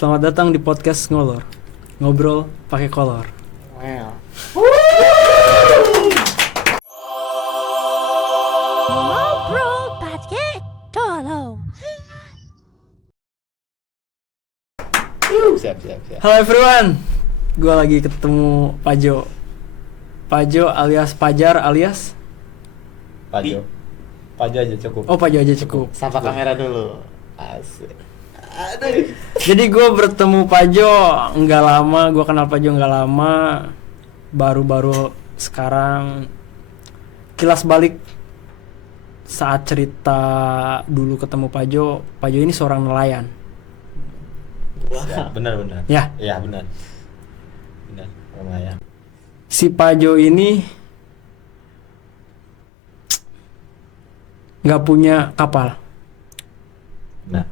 Selamat datang di podcast Ngolor. Ngobrol pakai kolor. Wow. Ngobrol pakai kolor. Siap. Halo everyone. Gue lagi ketemu Pajo. Pajo alias Pajar alias Pajo aja cukup. Oh, Pajo aja cukup. Sapa kamera dulu. Asik. Aduh. Jadi gue bertemu Pajo nggak lama. Gue kenal Pajo nggak lama. Baru-baru sekarang kilas balik saat cerita dulu ketemu Pajo. Pajo ini seorang nelayan. Ya, benar. Ya. Iya, benar. Lumayan. Si Pajo ini nggak punya kapal. Nah,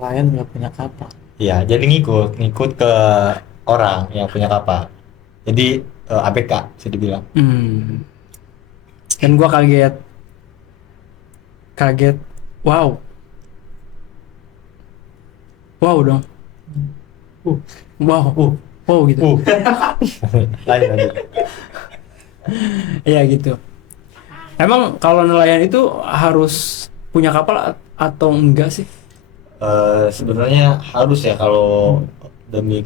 Nelayan nggak punya kapal. iya, jadi ngikut ke orang yang punya kapal. Jadi ABK bisa dibilang. Dan gua kaget, wow dong, wow gitu. Lanjut. Iya gitu. Emang kalau nelayan itu harus punya kapal atau enggak sih? Sebenarnya harus ya kalau demi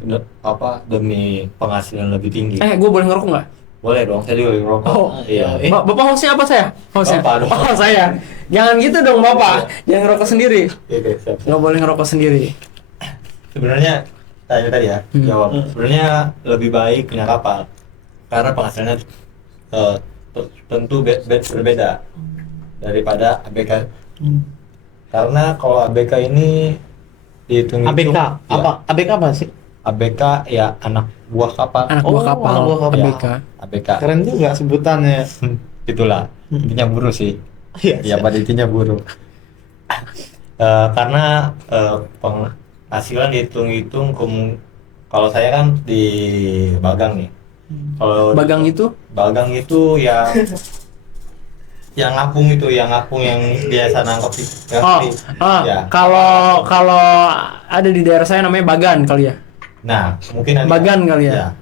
penghasilan lebih tinggi. Gue boleh ngerokok nggak? Boleh dong, saya juga ngerokok. Oh, Iya. Bapak hostnya apa saya? Hostnya? Bapak dong. Oh, saya. Jangan gitu dong Bapak. Jangan ngerokok sendiri. Oke, siap. Nggak boleh ngerokok sendiri. Sebenarnya tanya tadi ya, jawab. Sebenarnya lebih baik punya kapal karena penghasilannya tentu berbeda daripada ABK. Karena kalau ABK ini dihitung ABK apa? ABK apa sih? ABK ya anak buah kapal. Anak buah Oh, kapal. anak buah kapal. ABK. ABK. Keren juga sebutannya. Itulah intinya buruh sih. Iya. Ya pada intinya buruh. Karena penghasilan dihitung-hitung kalau saya kan di Bagang nih. Kalau Bagang itu? Bagang itu yang ngapung yang biasa nangkep ya. Kalau ada di daerah saya namanya Bagan kali ya. Nah, mungkin Bagan kali ya.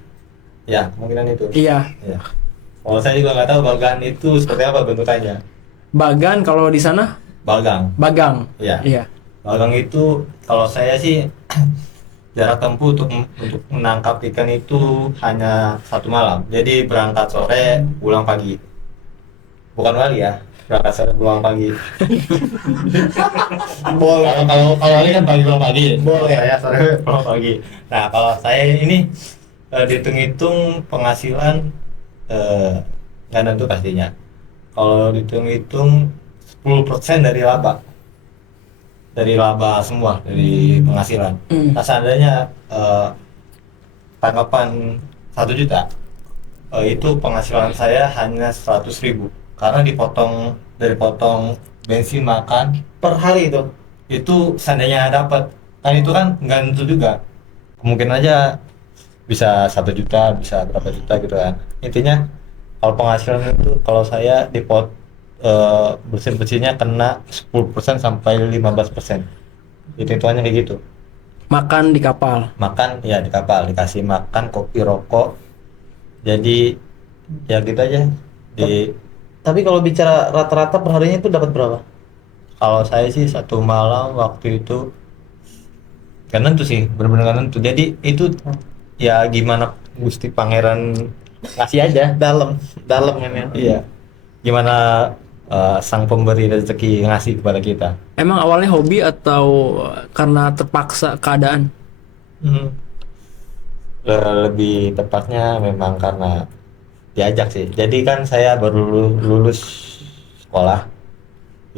Ya, kemungkinan itu. Iya. Ya. Kalau saya juga nggak tahu Bagan itu seperti apa bentukannya. Bagan kalau di sana Bagang. Iya. Iya. Bagang itu kalau saya sih jarak tempuh untuk menangkap ikan itu hanya 1 malam. Jadi berangkat sore, pulang pagi. Bukan wali ya, berangkat sore pulang pagi. Boleh. Kalau wali kan pagi pulang pagi. Boleh ya, sore pulang pagi. Nah, kalau saya ini dihitung-hitung penghasilan nggak tentu pastinya. Kalau dihitung-hitung 10% dari laba semua dari penghasilan. Nah, seandainya tangkapan 1 juta, itu penghasilan saya hanya 100.000 karena dipotong bensin makan Per hari itu seandainya dapat, kan itu kan nggak tentu juga, kemungkinan aja bisa 1 juta, bisa berapa juta gitu kan. Intinya kalau penghasilan itu kalau saya bersih-bersihnya kena 10% sampai 15%. Hitungannya kayak gitu. Makan di kapal. Makan ya di kapal, dikasih makan, kopi, rokok. Jadi ya gitu aja. Tapi kalau bicara rata-rata perharinya itu dapat berapa? Kalau saya sih 1 malam waktu itu kan nentu sih, benar-benar kan nentu. Jadi itu ya gimana Gusti Pangeran ngasih aja. Dalam ini. Iya. Gimana sang pemberi rezeki ngasih kepada kita. Emang awalnya hobi atau karena terpaksa keadaan? Lebih tepatnya memang karena diajak sih. Jadi kan saya baru lulus sekolah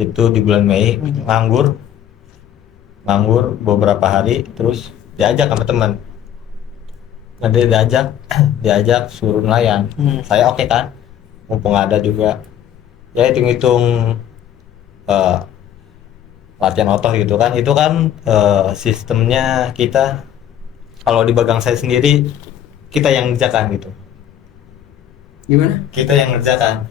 itu di bulan Mei, nganggur beberapa hari, terus diajak sama teman. Nah, dia diajak suruh nelayan. Saya oke kan, mumpung ada juga. Ya hitung-hitung latihan otot gitu kan. Itu kan sistemnya kita kalau di Bagang saya sendiri kita yang ngerjakan gitu. Gimana? Kita yang ngerjakan.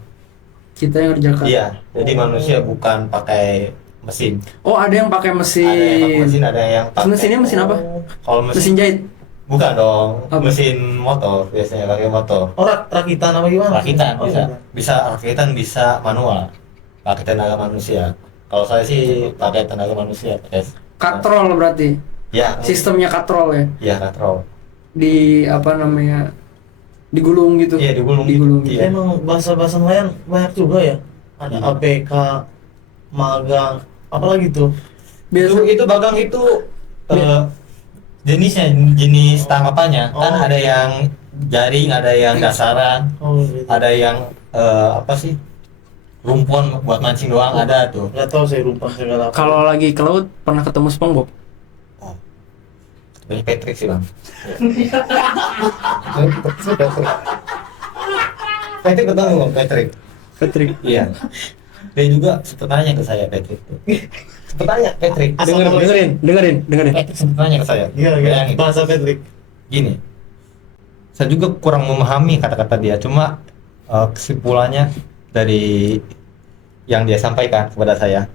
Kita yang ngerjakan. Iya, jadi manusia bukan pakai mesin. Oh, ada yang pakai Ada yang pakai mesin, mesin. ada yang pakai. Mesinnya mesin apa? Kalau Mesin jahit. bukan dong, Apa? mesin motor biasanya pakai motor. Oh, rakitan apa gimana? Rakitan Oh, bisa, iya. bisa rakitan, bisa manual, pakai tenaga manusia. Kalau saya sih pakai tenaga manusia, pakai. Katrol berarti. Ya, Sistemnya katrol ya. ya katrol. Di apa namanya? Digulung gitu. Iya, digulung. Digulung. Iya. Emang bahasa-bahasa nelayan banyak juga ya. Ada Hmm. APK, magang, apalagi tuh. Biasa Itu bagang itu jenisnya, jenis tangkapannya kan Oh. ada yang jaring, ada yang dasaran, Oh, gitu. ada yang apa sih, rumpuan buat mancing doang ada tuh. Nggak tahu saya lupa segala. kalau lagi ke laut pernah ketemu SpongeBob. Oh. Banyak Patrick sih bang. Patrick ketemu bang, Patrick. Patrick. Iya. Dia juga sempat tanya ke saya, Patrick. Sempat tanya Patrick. Dengerin. Patrick sempat tanya ke saya. Iya, Bayangin. bahasa Patrick. Gini, saya juga kurang memahami kata-kata dia, cuma kesimpulannya dari yang dia sampaikan kepada saya,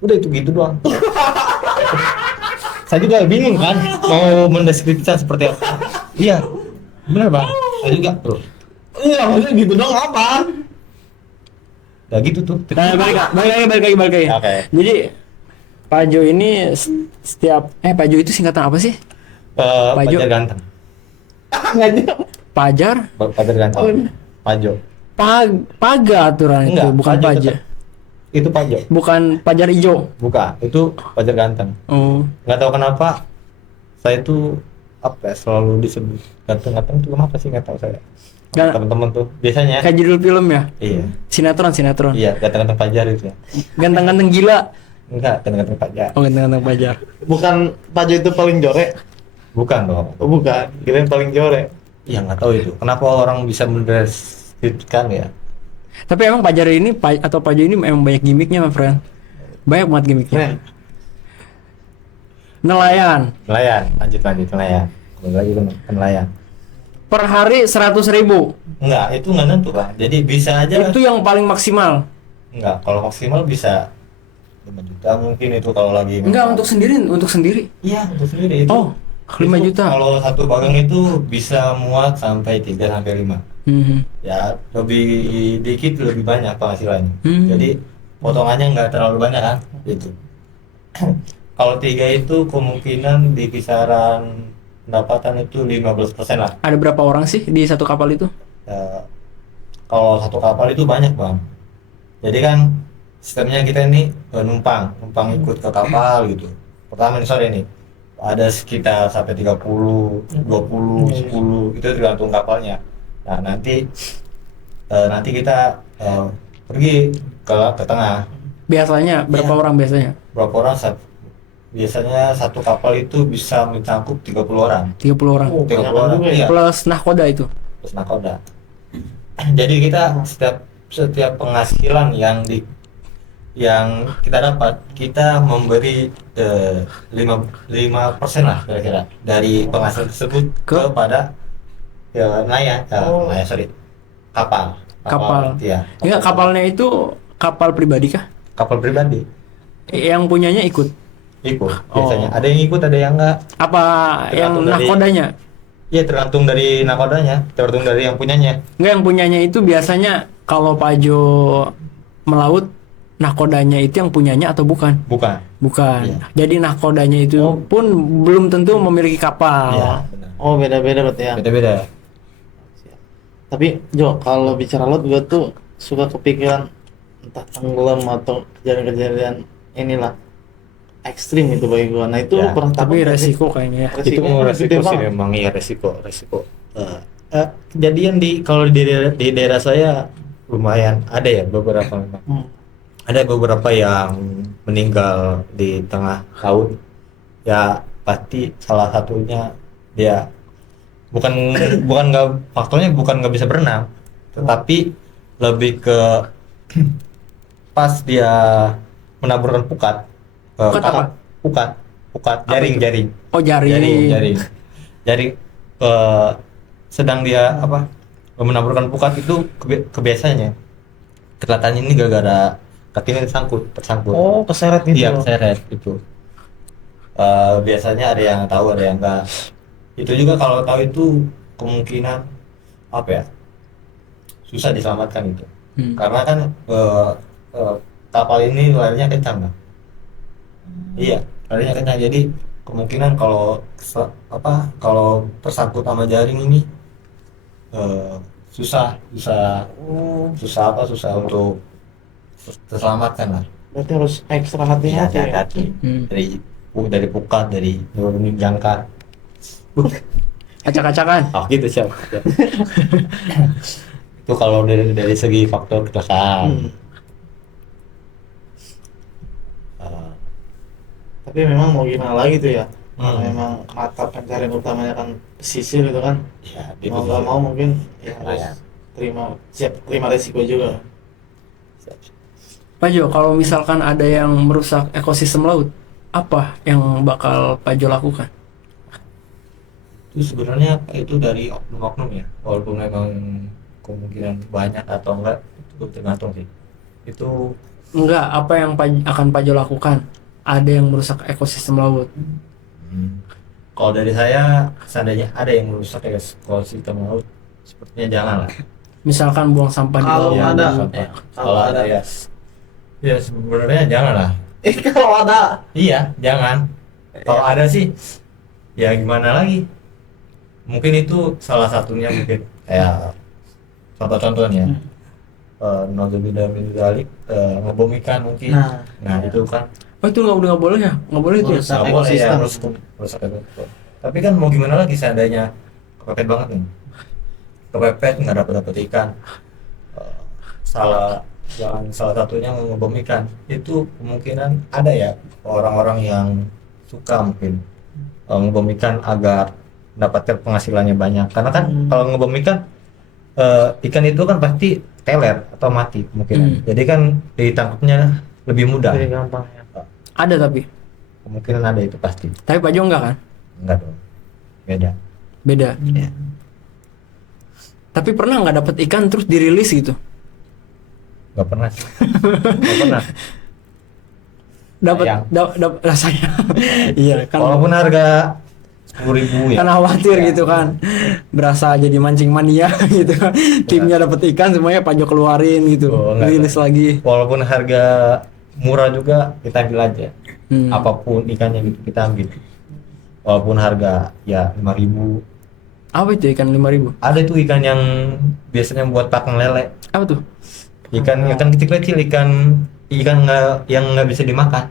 udah itu gitu doang. Saya juga bingung kan mau mendeskripsikan seperti apa. Iya, benar bang. Saya juga tuh. Iya, maksudnya gitu doang apa? Udah gitu tuh. Nah, balik lagi. Oke. Jadi Pajo ini setiap Pajo itu singkatan apa sih? Pajo. Pajar ganteng. Pajar? Pajar ganteng. Oh. Pajo. Paga aturan itu, Enggak, bukan Pajo paja. tetap. Itu Pajo. Bukan pajar hijau. Bukan, itu pajar ganteng. Oh. Nggak tahu kenapa saya tuh apa ya, selalu disebut ganteng-ganteng tuh, kenapa sih nggak tahu saya. Nggak- Teman-teman tuh biasanya. Kayak judul film ya? Iya. Sinetron. Iya, ganteng-ganteng pajar itu ya. Ganteng-ganteng gila. Enggak, ganteng-ganteng pajar. Oh, ganteng-ganteng pajar. Bukan Pajo itu paling jorek. Bukan dong. Oh, bukan. Kirain paling jorek. Iya, nggak tahu itu. Kenapa orang bisa mendeskripsikan ya? Tapi emang pajar ini atau Pajo ini memang banyak gimmicknya, my friend. Banyak banget gimmicknya. Keren. Nelayan. Nelayan, lanjut nelayan. Kembali lagi ke nelayan. Per hari 100.000. Enggak, itu nggak nentu bang. Jadi bisa aja. Itu yang paling maksimal. Enggak, kalau maksimal bisa 5 juta mungkin itu kalau lagi. Enggak, untuk sendiri. Iya, untuk sendiri itu. Oh, 5 Itu juta. Kalau satu bagang itu bisa muat sampai 3 sampai 5. Mhm. Ya, lebih dikit lebih banyak penghasilannya. Hmm. Jadi potongannya nggak terlalu banyak kan, itu. Kalau 3 itu kemungkinan di kisaran pendapatan itu 15% lah. Ada berapa orang sih di satu kapal itu? Ya, kalau satu kapal itu banyak bang. Jadi kan sistemnya kita ini numpang ikut ke kapal gitu. Pertama nih sore nih ada sekitar sampai 30, 20, 10 itu tergantung kapalnya. Nah nanti kita pergi ke tengah. Biasanya berapa Iya. orang biasanya? Berapa orang? Biasanya satu kapal itu bisa mencakup 30 orang. 30 orang. Oh, 30 banyak orang. juga ya. Iya. Plus nahkoda itu. Terus nakoda. Jadi kita setiap penghasilan yang kita dapat, kita memberi 5% lah kira-kira dari penghasilan tersebut kepada nelayan, kapal. Iya. Enggak, kapalnya itu kapal pribadi kah? Kapal pribadi Yang punyanya ikut. ikut biasanya. Ada yang ikut, ada yang enggak. Apa yang Tergantung dari- nahkodanya? Iya, tergantung dari nakodanya, tergantung dari yang punyanya. Enggak, yang punyanya itu biasanya kalau Pajo melaut, nahkodanya itu yang punyanya atau bukan? Bukan. Bukan. Iya. Jadi nahkodanya itu pun belum tentu memiliki kapal. Iya, benar. Oh, beda-beda berarti ya. Beda-beda. Tapi Jo, kalau bicara laut gue tuh suka kepikiran entah tenggelam atau kejadian-kejadian inilah ekstrim itu bagi gue. Nah itu Ya, lu pernah Tapi takut nggak sih? resiko kayaknya ya. Itu Resikonya mau gede resiko sih banget. memang, iya resiko. Kejadian kalau di daerah saya lumayan ada ya beberapa memang. Ada beberapa yang meninggal di tengah laut. Ya pasti salah satunya dia bukan faktornya bukan nggak bisa berenang, tetapi lebih ke pas dia menaburkan pukat. Pukat apa? Pukat jaring. Oh, jaring. Sedang dia menaburkan pukat itu kebiasaannya kelihatannya ini gara-gara kakinya tersangkut. Oh, keseret gitu. Iya, keseret itu. Biasanya ada yang tahu, ada yang enggak. Itu juga kalau tahu itu kemungkinan apa ya? Susah diselamatkan itu. Karena kan kapal ini larinya kencang kan. Iya, larinya kencang. Jadi kemungkinan kalau tersangkut sama jaring ini susah untuk terselamatkan lah. Berarti harus ekstra hati-hati ya. Hati-hati. Dari pukat, dari nurunin jangkar. Acak-acakan. Oh gitu siap. Itu kalau dari segi faktor kecelakaan. Tapi memang mau gimana lagi tuh ya. Hmm. Memang mata pencarian utamanya kan pesisir gitu kan. Ya, Mau nggak mau mungkin ya Ya. harus terima resiko juga. Pak Jo, kalau misalkan ada yang merusak ekosistem laut, apa yang bakal Pak Jo lakukan? Itu sebenarnya itu dari oknum-oknum ya, walaupun memang kemungkinan banyak atau enggak itu tergantung sih. Itu Enggak, apa yang akan Pak Jo lakukan? Ada yang merusak ekosistem laut. kalau dari saya seandainya ada yang merusak ekosistem laut, sepertinya jangan lah. Misalkan buang sampah di Kalau laut. ada. buang sampah. Kalau Kalau ada. ada ya sebenarnya jangan lah. Kalau ada. Iya, jangan. Kalau ada sih, ya gimana lagi? Mungkin itu salah satunya mungkin kayak contoh-contohnya. Naudzubillah min dzalik, ngebom ikan mungkin. Nah, itu kan Oh itu nggak boleh ya? Nggak boleh itu ya? Merusak nggak boleh ya, ekosistem. merusak ekosistem. Tapi kan mau gimana lagi seandainya kepepet banget nih. Kepepet nggak dapat ikan. Salah satunya ngebom ikan. Itu kemungkinan ada ya orang-orang yang suka mungkin ngebom ikan agar dapatkan penghasilannya banyak. Karena kan kalau ngebom ikan itu kan pasti teler atau mati kemungkinan. Jadi kan ditangkapnya lebih mudah. Jadi gampang ya. Ada tapi Kemungkinan ada itu pasti. Pak Jo enggak kan? Enggak dong. Beda. Beda. Ya. Tapi pernah nggak dapat ikan terus dirilis gitu? Enggak pernah. Enggak pernah. Dapat Sayang. rasanya. Iya kan. Walaupun harga 10.000 ya. Kan khawatir Ya. gitu kan, berasa jadi mancing mania gitu kan. Timnya dapat ikan semuanya Pak Jo keluarin gitu, Oh, enggak, rilis lagi. Walaupun harga murah juga kita ambil aja. Hmm. Apapun ikannya gitu kita ambil. Walaupun harga ya 5.000. Apa itu ikan 5.000? Ada itu ikan yang biasanya buat pakan lele. Apa tuh? Ikan kecil-kecil, ikan yang nggak bisa dimakan.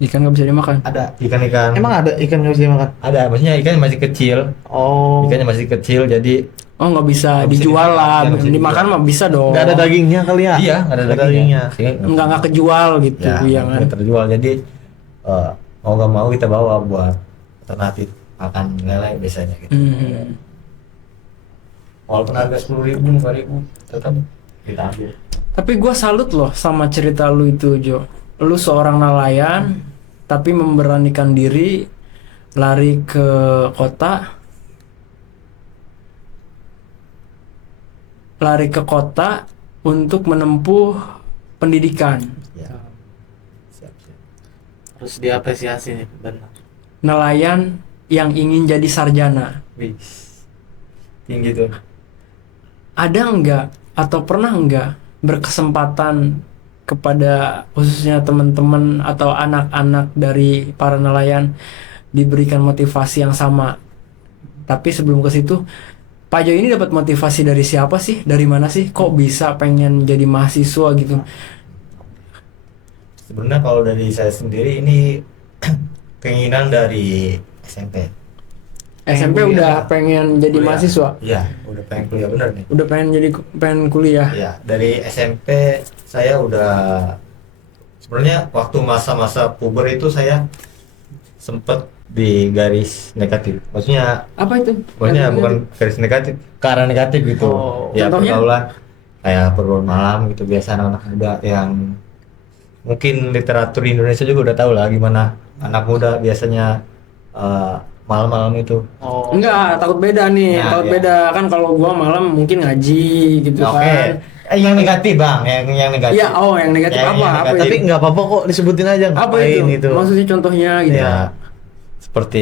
Ikan nggak bisa dimakan. Ada ikan. Emang ada ikan nggak bisa dimakan? Ada, maksudnya ikan masih kecil. Oh. Ikannya masih kecil jadi Oh nggak bisa Nggak bisa dijual dimakan, lah, nggak bisa dimakan dijual. mah bisa dong. Nggak ada dagingnya kali ya? iya nggak ada Nggak ada dagingnya. Nggak kejual gitu Ya, ya kan. nggak terjual. Jadi mau nggak mau kita bawa buat alternatif makan lele biasanya gitu. Walaupun harga 10.000, 5.000 tetap kita ambil. Tapi gua salut loh sama cerita lu itu Jo. Lu seorang nelayan tapi memberanikan diri lari ke kota untuk menempuh pendidikan. Ya. Siap. Harus diapresiasi nih, benar. Nelayan yang ingin jadi sarjana. Wih, tinggi tuh. Ada enggak atau pernah enggak berkesempatan kepada khususnya teman-teman atau anak-anak dari para nelayan diberikan motivasi yang sama? Tapi sebelum ke situ, Pak Jo ini dapat motivasi dari siapa sih? Dari mana sih? Kok bisa pengen jadi mahasiswa gitu? Sebenarnya kalau dari saya sendiri ini keinginan dari SMP. SMP kuliah udah ya? pengen jadi Kuliah. mahasiswa? Iya, udah pengen kuliah bener nih. Udah pengen kuliah? Iya, dari SMP saya udah sebenarnya waktu masa-masa puber itu saya sempet di garis negatif. Maksudnya Apa itu? bukan garis negatif, ke arah negatif gitu. Oh, Ya contohnya? pergaulan kayak pergaulan malam gitu, biasa anak-anak muda yang mungkin literatur Indonesia juga udah tahu lah gimana anak muda biasanya malam-malam itu. Oh. Enggak, takut beda nih. Nah, Takut iya. beda kan kalau gua malam mungkin ngaji gitu Oke, kan. Yang negatif bang, yang negatif. Iya, oh yang negatif Ya, apa? yang Apa negatif. Tapi itu? nggak apa-apa kok disebutin aja Apa ngapain itu? Maksudnya contohnya gitu. Ya, seperti